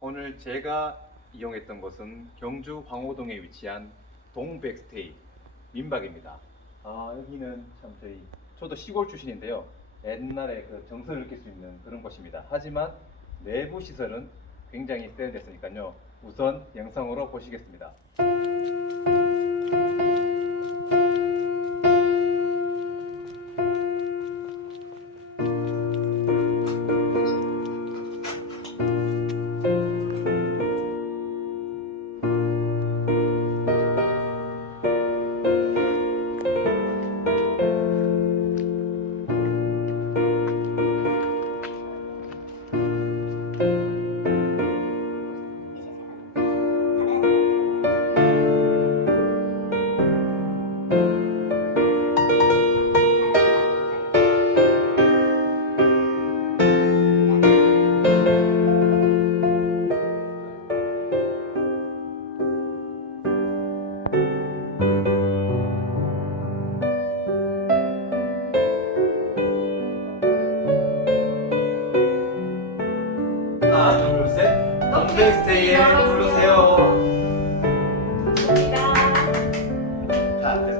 오늘 제가 이용했던 곳은 경주 황호동에 위치한 동백스테이 민박입니다. 아 여기는 참 저희 저도 시골 출신인데요. 옛날에 그 정서를 느낄 수 있는 그런 곳입니다. 하지만 내부 시설은 굉장히 세련됐으니까요. 우선 영상으로 보시겠습니다. 하나 둘 셋. 동백스테이에 부르세요.